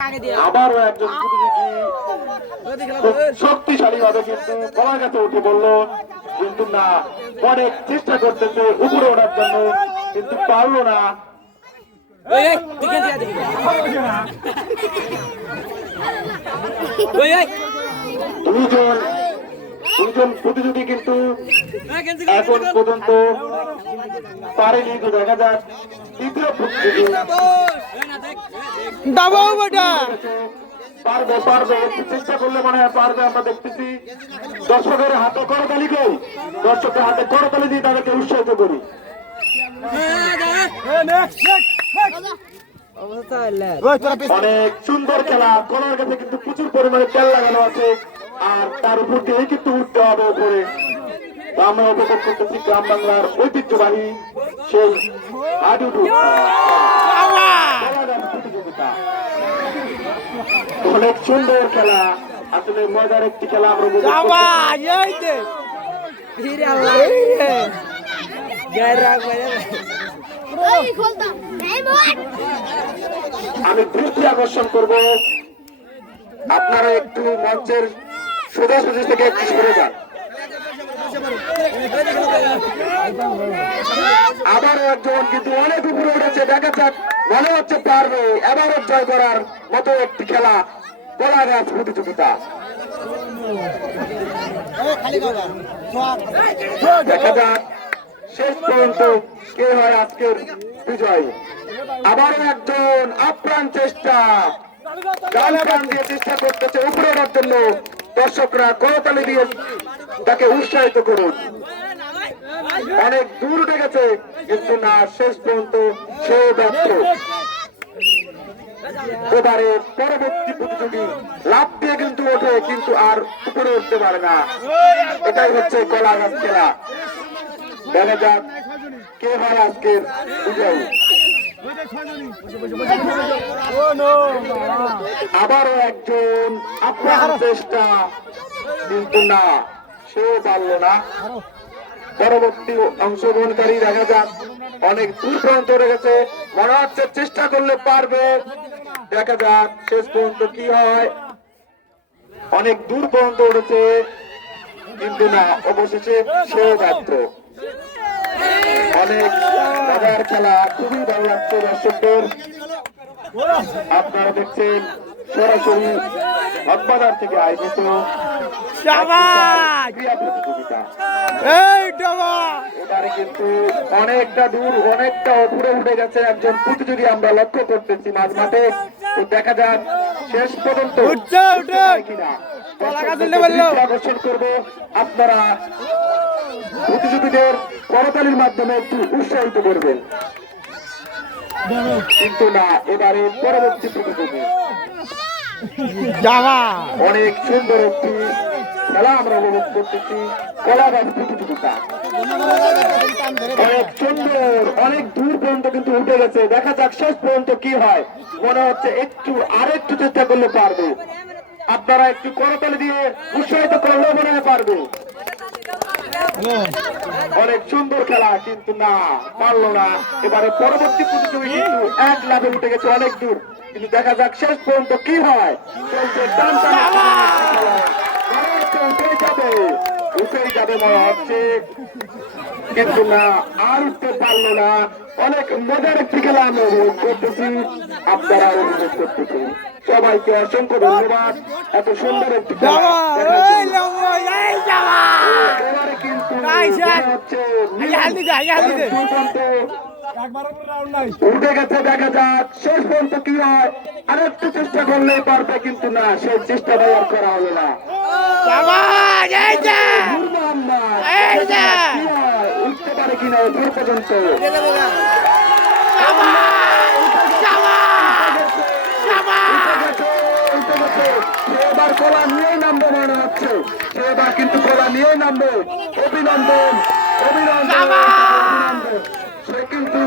আবারও একজন প্রতিযোগী শক্তিশালী ভাবে কিন্তু কলার কাছে উঠে বললো, কিন্তু না, অনেক চেষ্টা করতেছে উপরে ওঠার জন্য, কিন্তু পারলো না। দুজন প্রতিযোগী কিন্তু এখন পর্যন্ত পারেনি। তো দেখা যাক তৃতীয় প্রতিযোগী পারবে পারবে, একটু চেষ্টা করলে মনে হয় পারবে। আমরা দেখতেছি দর্শকের হাতে করতালি কই, দর্শকের হাতে করতালি দিয়ে তাদেরকে উৎসাহিত করি। অনেক সুন্দর খেলা, কলার কাছে কিন্তু প্রচুর পরিমাণে তেল লাগানো আছে, আর তার উপর দিয়ে কিন্তু উঠতে হবে উপরে। আমরা উপভোগ করতেছি গ্রাম বাংলার ঐতিহ্যবাহী সেই হাডুডু প্রতিযোগিতা। অনেক সুন্দর খেলা, আসলে মজার একটি খেলা। আমরা আমি দৃষ্টি আকর্ষণ করব, আপনারা একটু মঞ্চের সোজাসুজি থেকে একটু সরে যান। আবারও একজন কিন্তু অনেক উপরে উঠেছে, দেখা যাক, মনে হচ্ছে পারবে এবারও জয় করার মতো একটি খেলা, কলা গাছ প্রতিযোগিতা। দেখা যাক শেষ পর্যন্ত কে হয় আজকের বিজয়। আবারও একজন আপ্রাণ চেষ্টা, গান প্রাণ দিয়ে চেষ্টা করতেছে উপরে ওঠার জন্য। দর্শকরা করতালি দিয়ে তাকে উৎসাহিত করুন। অনেক দূর উঠে গেছে, কিন্তু না, শেষ পর্যন্ত সে ব্যর্থ। এবারে পরবর্তী প্রতিযোগী লাফ দিয়ে কিন্তু ওঠে, কিন্তু আর উপরে উঠতে পারে না। এটাই হচ্ছে কলা গাছ খেলা। দেখা যাক কে হয় আজকের বিজয়ী। আবারও একজন আপ্রাণ চেষ্টা, কিন্তু না, সেও পারল না। পরবর্তী অংশগ্রহণকারী দেখা যাক, অনেক দূর পর্যন্ত উঠে গেছে, মনে হচ্ছে চেষ্টা করলে পারবে। দেখা যাক শেষ পর্যন্ত কি হয়। অনেক দূর পর্যন্ত উঠেছে, কিন্তু না, অবশেষে সেও ব্যর্থ। অনেক মজার খেলা, খুবই ভালো লাগছে দর্শকদের। আপনারা দেখছেন সরাসরি হকবাজার থেকে আয়োজিত ক্রীড়া প্রতিযোগিতা। এবারে কিন্তু অনেকটা দূর, অনেকটা উপরে উঠে গেছে একজন প্রতিযোগী, আমরা লক্ষ্য করতেছি মাঝ মাঠে। তো দেখা যাক শেষ পর্যন্ত কিনা। আকর্ষণ করবো, আপনারা প্রতিযোগীদের করতালির মাধ্যমে একটু উৎসাহিত করবেন। কিন্তু না, এবারে পরবর্তী প্রতিযোগী অনেক সুন্দর একটি খেলা আমরা উপভোগ করতেছি, কলা গাছ প্রতিযোগিতা। অনেক সুন্দর, অনেক দূর পর্যন্ত কিন্তু উঠে গেছে। দেখা যাক শেষ পর্যন্ত কি হয়। মনে হচ্ছে একটু আরেকটু চেষ্টা করলে পারবে। আপনারা একটু করতালি দিয়ে উৎসাহিত করলে মনে হয় পারবে। অনেক সুন্দর খেলা, কিন্তু না, পারলো না। এবারে পরবর্তী প্রতিযোগী কিন্তু এক লাফে উঠে গেছে অনেক দূর, কিন্তু দেখা যাক শেষ পর্যন্ত কি হয়। উঠেই যাবে মনে হচ্ছে, কিন্তু না, আর উঠতে পারলো না। অনেক মজার একটি খেলা আমরা উপভোগ করতেছি, আপনারা উপভোগ করতেছি। সবাইকে অসংখ্য ধন্যবাদ। এত সুন্দর একটি খেলা উঠে গেছে। দেখা যাক শেষ পর্যন্ত কি হয়। আরেকটু চেষ্টা করলেই পারবে, কিন্তু না, সেই চেষ্টাটা আর করা হলো না। উঠতে পারে কিনা দূর পর্যন্ত। এবার কলা নিয়েই নামবে মনে হচ্ছে, এবার কিন্তু কলা নিয়েই নামবে। অভিনন্দন, অভিনন্দন, অভিনন্দন। সে কিন্তু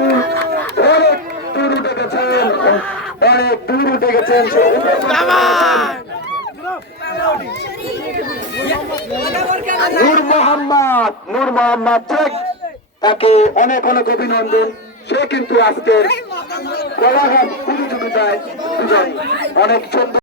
অনেক দূর উঠে গেছেন, অনেক দূর উঠে গেছেন। নূর মোহাম্মদ, নূর মোহাম্মদ শেখ, তাকে অনেক অনেক অভিনন্দন। সে কিন্তু আজকের কলা গাছ প্রতিযোগিতায় দুজন অনেক সুন্দর